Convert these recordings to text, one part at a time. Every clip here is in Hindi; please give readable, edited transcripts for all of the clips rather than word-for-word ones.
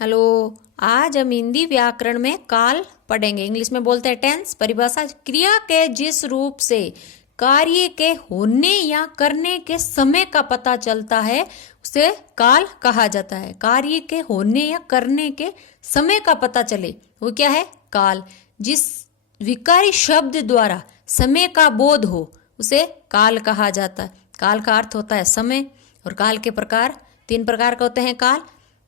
हेलो। आज हम हिंदी व्याकरण में काल पढ़ेंगे। इंग्लिश में बोलते हैं टेंस। परिभाषा, क्रिया के जिस रूप से कार्य के होने या करने के समय का पता चलता है उसे काल कहा जाता है। कार्य के होने या करने के समय का पता चले वो क्या है? काल। जिस विकारी शब्द द्वारा समय का बोध हो उसे काल कहा जाता है। काल का अर्थ होता है समय। और काल के प्रकार 3 प्रकार के होते हैं काल: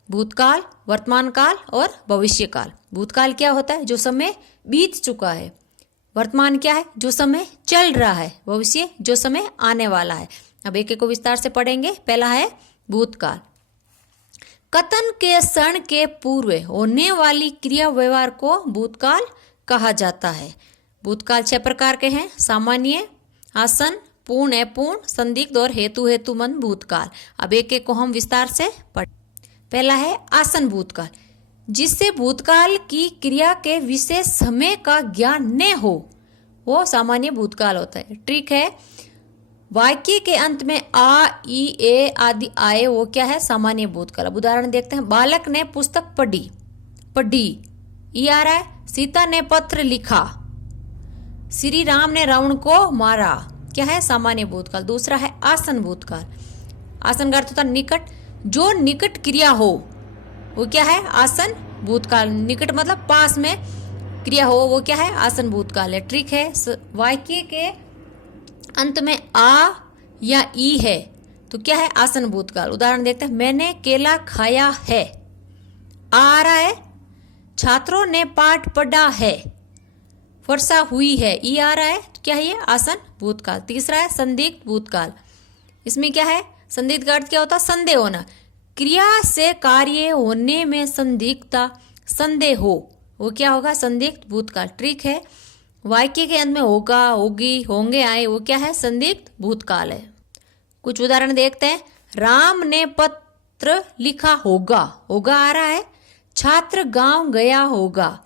भूतकाल, वर्तमान काल और भविष्य काल। भूतकाल क्या होता है? जो समय बीत चुका है। वर्तमान क्या है? जो समय चल रहा है। भविष्य जो समय आने वाला है। अब एक एक को विस्तार से पढ़ेंगे। पहला है भूतकाल। कथन के क्षण के पूर्व होने वाली क्रिया व्यवहार को भूतकाल कहा जाता है। भूतकाल 6 प्रकार के हैं: सामान्य, आसन, पूर्ण, अपूर्ण, संदिग्ध और हेतु हेतुमंद भूतकाल। अब एक एक को हम विस्तार से पढ़। पहला है आसन भूतकाल, जिससे भूतकाल की क्रिया के विशेष समय का ज्ञान न हो वो सामान्य भूतकाल होता है। ठीक है। वाक्य के अंत में आ, ई, ए आदि आए वो क्या है? सामान्य भूतकाल। अब उदाहरण देखते हैं। बालक ने पुस्तक पढ़ी, पढ़ी ई आ रहा है। सीता ने पत्र लिखा। श्री राम ने रावण को मारा, क्या है? सामान्य भूतकाल। दूसरा है आसन भूतकाल। आसन का अर्थ होता है निकट। जो निकट क्रिया हो वो क्या है? आसन भूतकाल। निकट मतलब पास में क्रिया हो वो क्या है? आसन भूतकाल है। ठीक है। वाक्य के अंत में आ या ई है तो क्या है? आसन भूतकाल। उदाहरण देखते हैं। मैंने केला खाया है, आ रहा है। छात्रों ने पाठ पढ़ा है, वर्षा हुई है, ई आ रहा है। क्या है ये? आसन भूतकाल। तीसरा है संदिग्ध भूतकाल। इसमें क्या है? संदिग्ध का अर्थ क्या होता है? संदेह होना। क्रिया से कार्य होने में संदिग्धता, संदेह हो वो क्या होगा? संदिग्ध भूतकाल। ठीक है। वाक्य के अंत में होगा, होगी, होंगे आए वो क्या है? संदिग्ध भूतकाल है। कुछ उदाहरण देखते हैं। राम ने पत्र लिखा होगा, होगा आ रहा है। छात्र गांव गया होगा,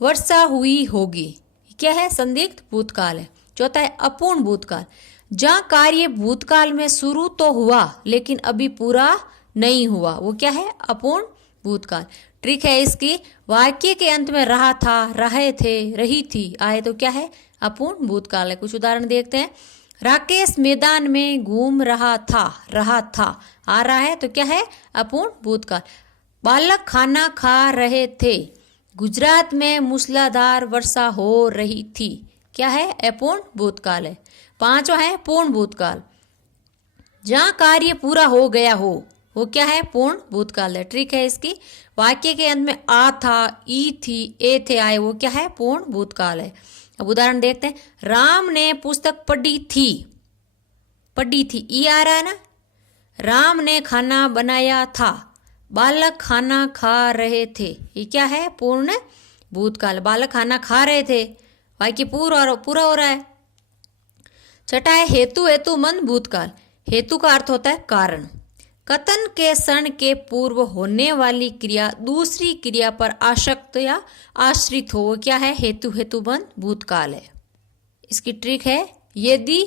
वर्षा हुई होगी, क्या है? संदिग्ध भूतकाल है। चौथा है अपूर्ण भूतकाल, जहां कार्य भूतकाल में शुरू तो हुआ लेकिन अभी पूरा नहीं हुआ वो क्या है? अपूर्ण भूतकाल। ट्रिक है इसकी। वाक्य के अंत में रहा था, रहे थे, रही थी आए तो क्या है? अपूर्ण भूतकाल है। कुछ उदाहरण देखते हैं। राकेश मैदान में घूम रहा था आ रहा है तो क्या है? अपूर्ण भूतकाल। बालक खाना खा रहे थे, गुजरात में मूसलाधार वर्षा हो रही थी, क्या है? अपूर्ण भूतकाल है। 5वां है पूर्ण भूतकाल, जहां कार्य पूरा हो गया हो वो क्या है? पूर्ण भूतकाल है। ट्रिक है इसकी। वाक्य के अंत में आ था, ई थी, ए थे आए वो क्या है? पूर्ण भूतकाल है। अब उदाहरण देखते हैं। राम ने पुस्तक पढ़ी थी, पढ़ी थी ई आ रहा है ना। राम ने खाना बनाया था, बालक खाना खा रहे थे, ये क्या है? पूर्ण भूतकाल। बालक खाना खा रहे थे, वाक्य पूरा हो रहा है। छठा है हेतु हेतुमंद भूतकाल। हेतु का अर्थ होता है कारण। कथन के क्षण के पूर्व होने वाली क्रिया दूसरी क्रिया पर आसक्त या आश्रित हो वो क्या है? हेतु हेतुमंद भूतकाल है। इसकी ट्रिक है यदि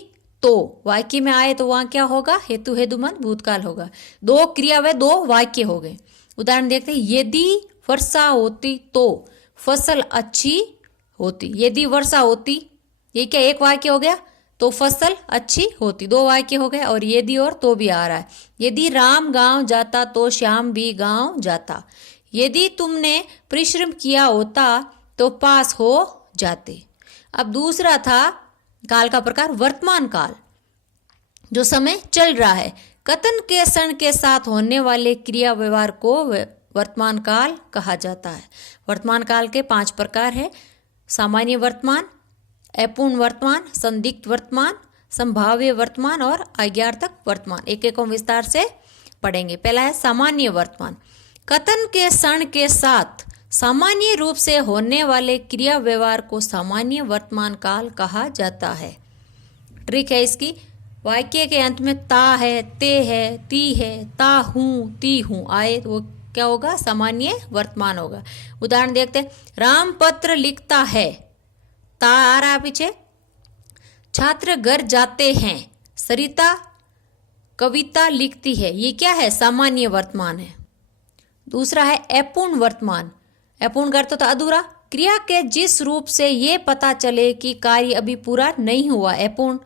तो वाक्य में आए तो वहां क्या होगा? हेतु हेतुमंद भूतकाल होगा। 2 क्रिया व 2 वाक्य हो गए। उदाहरण देखते हैं। यदि वर्षा होती तो फसल अच्छी होती। यदि वर्षा होती ये क्या? एक वाक्य हो गया। तो फसल अच्छी होती 2 वाक्य हो गए। और यदि और तो भी आ रहा है। यदि राम गांव जाता तो श्याम भी गांव जाता। यदि तुमने परिश्रम किया होता तो पास हो जाते। अब दूसरा था काल का प्रकार वर्तमान काल, जो समय चल रहा है। कथन के क्षण के साथ होने वाले क्रिया व्यवहार को वर्तमान काल कहा जाता है। वर्तमान काल के 5 प्रकार है: सामान्य वर्तमान, अपूर्ण वर्तमान, संदिग्ध वर्तमान, संभाव्य वर्तमान और आज्ञार्थक वर्तमान। एक एक को विस्तार से पढ़ेंगे। पहला है सामान्य वर्तमान। कथन के क्षण के साथ सामान्य रूप से होने वाले क्रिया व्यवहार को सामान्य वर्तमान काल कहा जाता है। ट्रिक है इसकी। वाक्य के अंत में ता है, ते है, ती है, ता हूं, ती हूं आए तो वो क्या होगा? सामान्य वर्तमान होगा। उदाहरण देखते हैं। राम पत्र लिखता है, ता आ रहा पीछे। छात्र घर जाते हैं, सरिता कविता लिखती है, ये क्या है? सामान्य वर्तमान है। दूसरा है अपूर्ण वर्तमान, अपूर्ण का अर्थ होता है अधूरा, क्रिया के जिस रूप से ये पता चले कि कार्य अभी पूरा नहीं हुआ, अपूर्ण।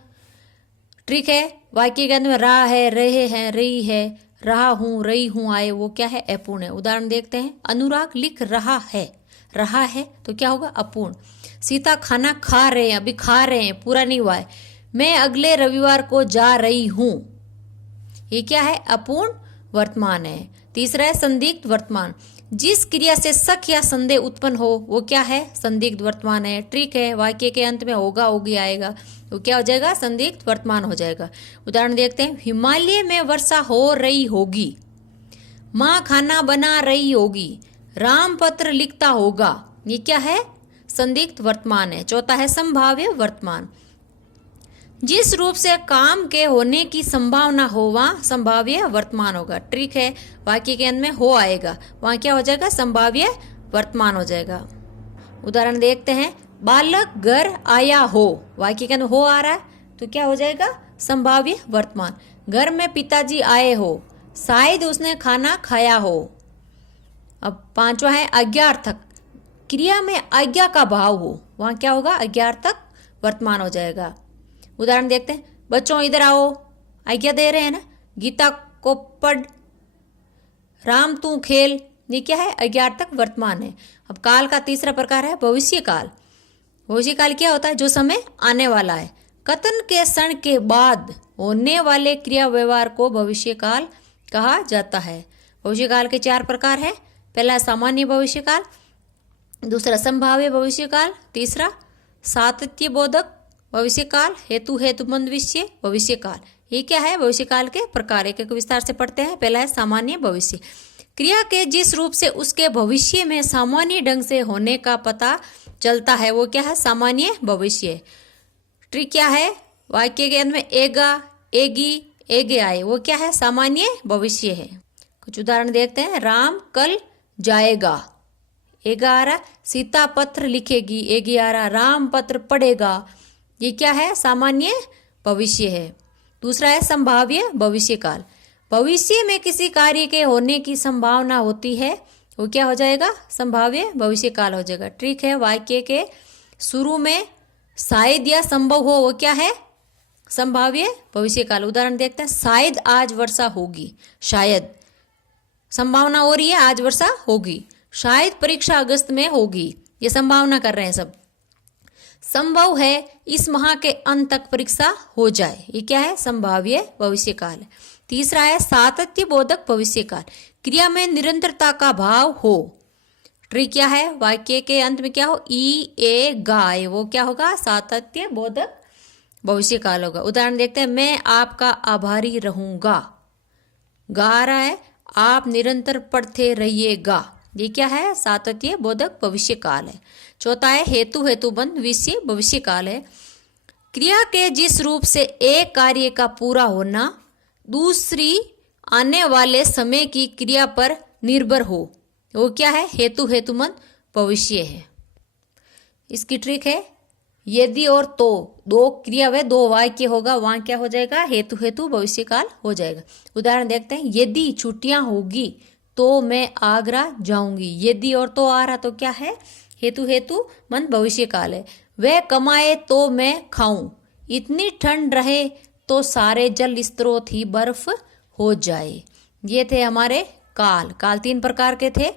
ठीक है, वाक्य के अंत में रहा है, रहे हैं, रही है, रहा हूं, रही हूं आए, वो क्या है, अपूर्ण है। उदाहरण देखते हैं, अनुराग लिख रहा है तो क्या होगा, अपूर्ण। सीता खाना खा रहे हैं, अभी खा रहे हैं, पूरा नहीं हुआ है। मैं अगले रविवार को जा रही हूं, ये क्या है, अपूर्ण वर्तमान है। तीसरा है संदिग्ध वर्तमान, जिस क्रिया से शक या संदेह उत्पन्न हो वो क्या है, संदिग्ध वर्तमान है। ठीक है, वाक्य के अंत में होगा होगी आएगा तो क्या हो जाएगा, संदिग्ध वर्तमान हो जाएगा। उदाहरण देखते हैं, हिमालय में वर्षा हो रही होगी, माँ खाना बना रही होगी, राम पत्र लिखता होगा, ये क्या है, संदिग्ध वर्तमान है। चौथा है संभाव्य वर्तमान, जिस रूप से काम के होने की संभावना हो वहां संभाव्य वर्तमान होगा। ठीक है, वाक्य के अंत में हो आएगा, वहां क्या हो जाएगा, संभाव्य वर्तमान हो जाएगा। उदाहरण देखते हैं, बालक घर आया हो, वाक्य के अंत हो आ रहा है तो क्या हो जाएगा, संभाव्य वर्तमान। घर में पिताजी आए हो, शायद उसने खाना खाया हो। अब पांचवा है आज्ञार्थक, क्रिया में आज्ञा का भाव हो, वहां क्या होगा, आज्ञार्थक वर्तमान हो जाएगा। उदाहरण देखते हैं, बच्चों इधर आओ, आज्ञा दे रहे हैं ना, गीता को पढ़, राम तू खेल, ये क्या है, आज्ञार्थक वर्तमान है। अब काल का तीसरा प्रकार है भविष्य काल। भविष्य काल क्या होता है, जो समय आने वाला है। कथन के क्षण के बाद होने वाले क्रिया व्यवहार को भविष्य काल कहा जाता है। भविष्य काल के 4 प्रकार है, पहला सामान्य भविष्य काल, दूसरा संभाव्य भविष्य काल, तीसरा सातत्य बोधक भविष्य काल, हेतुमंद विषय भविष्य काल। ये क्या है, भविष्य काल के प्रकार, एक एक विस्तार से पढ़ते हैं। पहला है सामान्य भविष्य, क्रिया के जिस रूप से उसके भविष्य में सामान्य ढंग से होने का पता चलता है वो क्या है, सामान्य भविष्य। ट्रिक क्या है, वाक्य के अंत में एगा, एगी, एगे आए, वो क्या है, सामान्य भविष्य है। कुछ उदाहरण देखते हैं, राम कल जाएगा, एगा आ रहा, सीता पत्र लिखेगी, एगी आ रहा, राम पत्र पढ़ेगा, ये क्या है, सामान्य भविष्य है। दूसरा है संभाव्य भविष्य काल, भविष्य में किसी कार्य के होने की संभावना होती है वो क्या हो जाएगा, संभाव्य भविष्य काल हो जाएगा। ठीक है, वाक्य के शुरू में शायद या संभव हो वो क्या है, संभाव्य भविष्य काल। उदाहरण देखते हैं, शायद आज वर्षा होगी, शायद संभावना हो रही है आज वर्षा होगी, शायद परीक्षा अगस्त में होगी, ये संभावना कर रहे हैं सब। संभव है इस माह के अंत तक परीक्षा हो जाए, ये क्या है, संभाव्य भविष्य काल है। तीसरा है सातत्य बोधक भविष्य काल, क्रिया में निरंतरता का भाव हो। ट्रिक क्या है, वाक्य के अंत में क्या हो, ई ए गाय, वो क्या होगा, सातत्य बोधक भविष्य काल होगा। उदाहरण देखते हैं, मैं आपका आभारी रहूंगा, गा रहा है, आप निरंतर पढ़ते रहिएगा, ये क्या है, सातत्य बोधक भविष्य काल है। चौथा है हेतुबंध विषय भविष्य काल है, क्रिया के जिस रूप से एक कार्य का पूरा होना दूसरी आने वाले समय की क्रिया पर निर्भर हो, वो क्या है, हेतुमंद भविष्य है। इसकी ट्रिक है, यदि और तो, दो क्रिया व दो वाक्य होगा, वहां क्या हो जाएगा, हेतु भविष्य काल हो जाएगा। उदाहरण देखते हैं, यदि छुट्टियां होगी तो मैं आगरा जाऊंगी, यदि और तो आ रहा तो क्या है, हेतुमंद भविष्य काल है। वह कमाए तो मैं खाऊं, इतनी ठंड रहे तो सारे जल स्रोत ही बर्फ हो जाए। ये थे हमारे काल 3 प्रकार के थे।